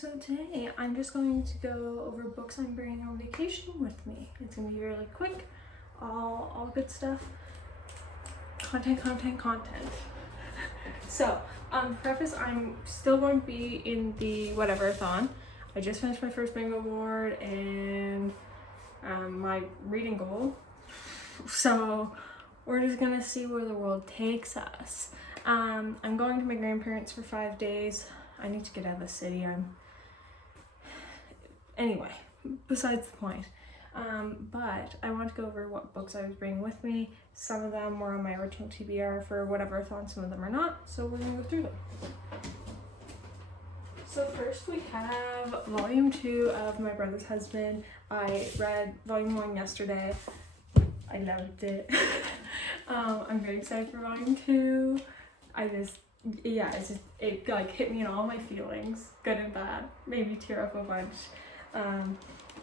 So today I'm just going to go over books I'm bringing on vacation with me. It's gonna be really quick, all good stuff. Content. So, preface, I'm still going to be in the whatever-a-thon. I just finished my first bingo board and my reading goal. So we're just gonna see where the world takes us. I'm going to my grandparents for 5 days. I need to get out of the city. Anyway, besides the point. But I want to go over what books I was bringing with me. Some of them were on my original TBR for whatever-a-thon, some of them are not, so we're gonna go through them. So first we have volume 2 of My Brother's Husband. I read volume 1 yesterday. I loved it. I'm very excited for volume 2. It like hit me in all my feelings, good and bad, made me tear up a bunch.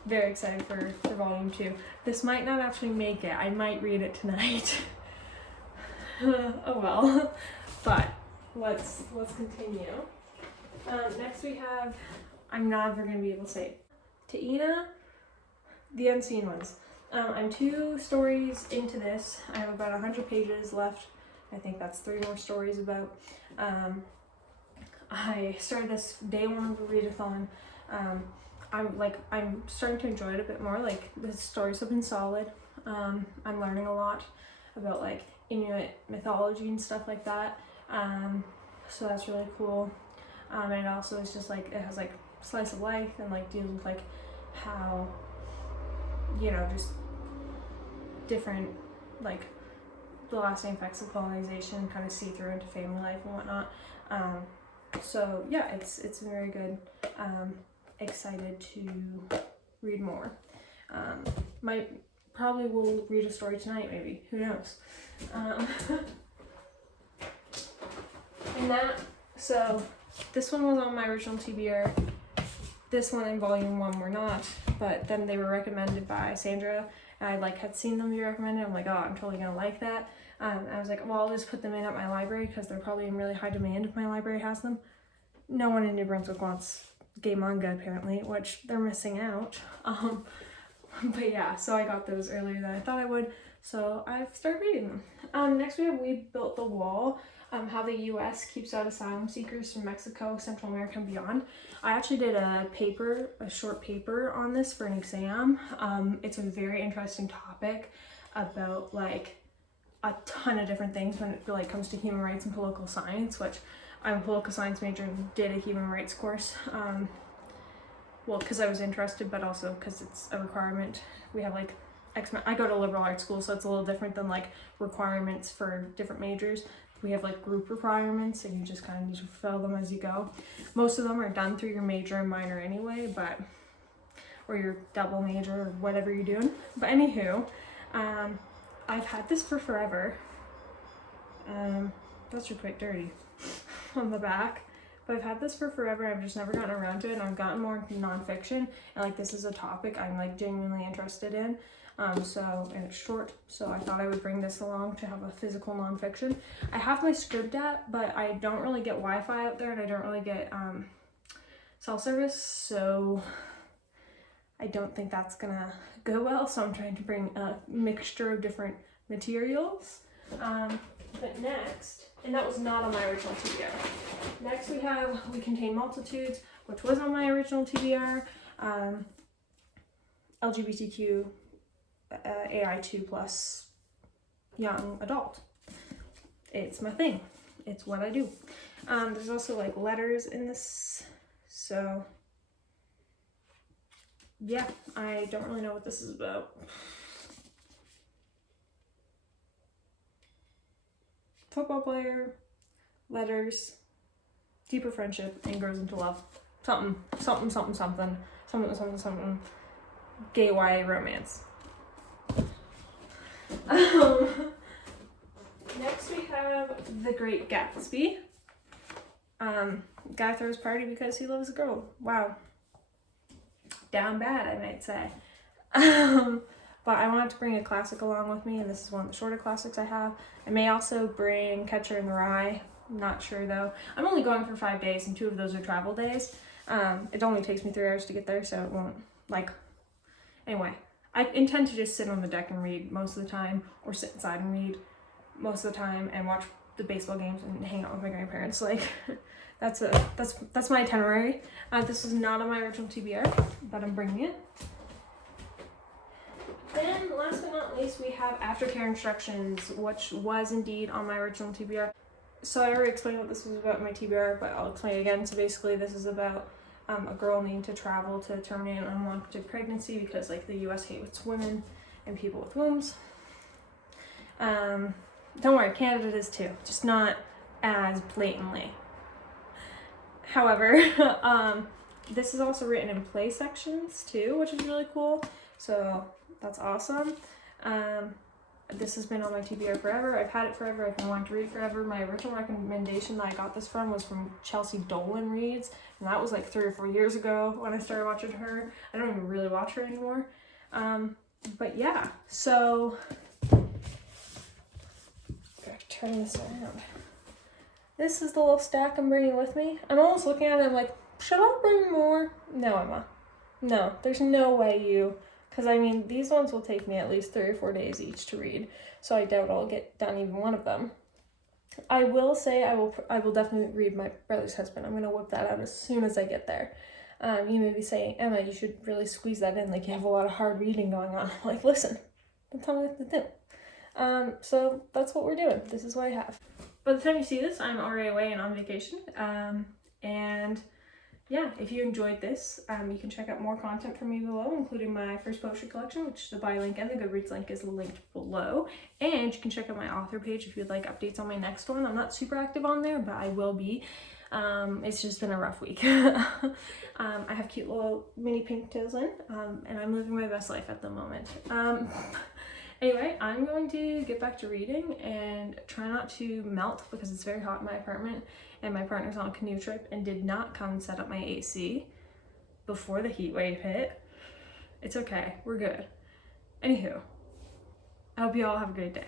Very excited for volume 2. This might not actually make it. I might read it tonight. Oh well. But let's continue. Next we have, I'm never gonna be able to say it, Taina, The Unseen Ones. I'm 2 stories into this. I have about 100 pages left. I think that's 3 more stories about. I started this day 1 of the readathon. I'm starting to enjoy it a bit more. Like, the stories have been solid. I'm learning a lot about like Inuit mythology and stuff like that. So that's really cool. And it also is just like, it has like slice of life and like deals with like how, you know, just different like the lasting effects of colonization kind of see through into family life and whatnot. So yeah, it's very good. Excited to read more. Probably will read a story tonight, maybe, who knows. So this one was on my original TBR. This one and volume 1 were not, but then they were recommended by Sandra, and I had seen them be recommended. I'm like, oh, I'm totally gonna like that. I was like, well, I'll just put them in at my library because they're probably in really high demand if my library has them. No one in New Brunswick wants gay manga apparently, which they're missing out. But yeah, so I got those earlier than I thought I would, so I've started reading them. Next we have We Built the Wall, how the US keeps out asylum seekers from Mexico, Central America, and beyond. I actually did a short paper on this for an exam. It's a very interesting topic about like a ton of different things when it comes to human rights and political science, which I'm a political science major and did a human rights course. Well, because I was interested, but also because it's a requirement. We have like I go to liberal arts school, so it's a little different than like requirements for different majors. We have like group requirements and you just kind of need to fulfill them as you go. Most of them are done through your major and minor anyway, or your double major or whatever you're doing. But anywho, I've had this for forever. Those are quite dirty on the back. But I've had this for forever. I've just never gotten around to it, and I've gotten more into nonfiction. And like, this is a topic I'm like genuinely interested in. And it's short, so I thought I would bring this along to have a physical nonfiction. I have my Scribd app, but I don't really get Wi-Fi out there, and I don't really get cell service, so I don't think that's gonna go well. So I'm trying to bring a mixture of different materials. But next, and that was not on my original TBR. Next we have We Contain Multitudes, which was on my original TBR. LGBTQ AI2 plus young adult. It's my thing. It's what I do. There's also like letters in this, so yeah, I don't really know what this is about. Football player, letters, deeper friendship, and grows into love. Something, gay YA romance. Next we have The Great Gatsby. Guy throws party because he loves a girl. Wow. Down bad, I might say. But I wanted to bring a classic along with me, and this is one of the shorter classics I have. I may also bring Catcher in the Rye. I'm not sure though. I'm only going for 5 days, and 2 of those are travel days. It only takes me 3 hours to get there, so it won't, like, anyway. I intend to just sit on the deck and read most of the time, or sit inside and read most of the time, and watch the baseball games and hang out with my grandparents. Like, that's my itinerary. This was not on my original TBR, but I'm bringing it. Then, last but not least, we have aftercare instructions, which was indeed on my original TBR. So I already explained what this was about in my TBR, but I'll explain it again. So basically, this is about a girl needing to travel to terminate an unwanted pregnancy because, like, the U.S. hates women and people with wombs. Don't worry, Canada does too, just not as blatantly. However, this is also written in play sections too, which is really cool. So that's awesome. This has been on my TBR forever. I've had it forever. I've been wanting to read it forever. My original recommendation that I got this from was from Chelsea Dolan Reads, and that was like 3 or 4 years ago when I started watching her. I don't even really watch her anymore. But yeah, so gotta turn this around. This is the little stack I'm bringing with me. I'm almost looking at it, I'm like, should I bring more? No, Emma. No, there's no way you... Because, I mean, these ones will take me at least 3 or 4 days each to read, so I doubt I'll get done even one of them. I will say I will definitely read My Brother's Husband. I'm going to whip that out as soon as I get there. You may be saying, Emma, you should really squeeze that in, like you have a lot of hard reading going on. I'm like, listen, don't tell me what to do. So that's what we're doing. This is what I have. By the time you see this, I'm already away and on vacation. And... yeah, if you enjoyed this, you can check out more content from me below, including my first poetry collection, which the buy link and the Goodreads link is linked below. And you can check out my author page if you'd like updates on my next one. I'm not super active on there, but I will be. It's just been a rough week. I have cute little mini pink tails in, and I'm living my best life at the moment. Anyway, I'm going to get back to reading and try not to melt because it's very hot in my apartment, and my partner's on a canoe trip and did not come and set up my AC before the heat wave hit. It's okay, we're good. Anywho, I hope you all have a great day.